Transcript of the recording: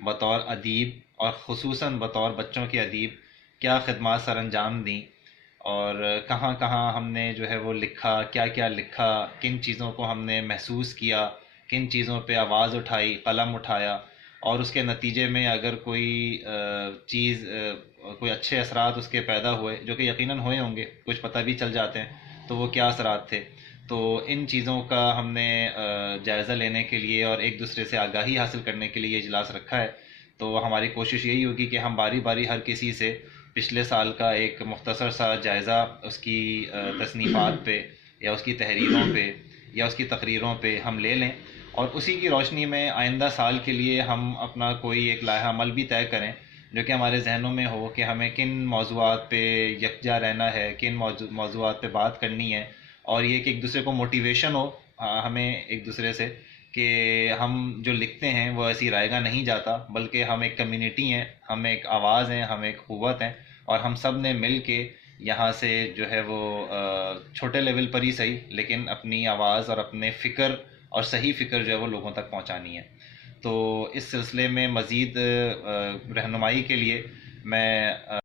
بطور ادیب اور خصوصاً بطور بچوں کے ادیب کیا خدمات سر انجام دیں، اور کہاں کہاں ہم نے جو ہے وہ لکھا، کیا کیا لکھا، کن چیزوں کو ہم نے محسوس کیا، کن چیزوں پہ آواز اٹھائی، قلم اٹھایا، اور اس کے نتیجے میں اگر کوئی چیز کوئی اچھے اثرات اس کے پیدا ہوئے، جو کہ یقیناً ہوئے ہوں گے، کچھ پتہ بھی چل جاتے ہیں، تو وہ کیا اثرات تھے۔ تو ان چیزوں کا ہم نے جائزہ لینے کے لیے اور ایک دوسرے سے آگاہی حاصل کرنے کے لیے یہ اجلاس رکھا ہے۔ تو ہماری کوشش یہی ہوگی کہ ہم باری باری ہر کسی سے پچھلے سال کا ایک مختصر سا جائزہ اس کی تصنیفات پہ یا اس کی تحریروں پہ یا اس کی تقریروں پہ ہم لے لیں، اور اسی کی روشنی میں آئندہ سال کے لیے ہم اپنا کوئی ایک لائحہ عمل بھی طے کریں، جو کہ ہمارے ذہنوں میں ہو کہ ہمیں کن موضوعات پہ یکجا رہنا ہے، کن موضوعات پہ بات کرنی ہے، اور یہ کہ ایک دوسرے کو موٹیویشن ہو ہمیں ایک دوسرے سے، کہ ہم جو لکھتے ہیں وہ ایسی رائے گاہ نہیں جاتا، بلکہ ہم ایک کمیونٹی ہیں، ہم ایک آواز ہیں، ہم ایک قوت ہیں، اور ہم سب نے مل کے یہاں سے جو ہے وہ چھوٹے لیول پر ہی صحیح لیکن اپنی آواز اور اپنے فکر اور صحیح فکر جو ہے وہ لوگوں تک پہنچانی ہے۔ تو اس سلسلے میں مزید رہنمائی کے لیے میں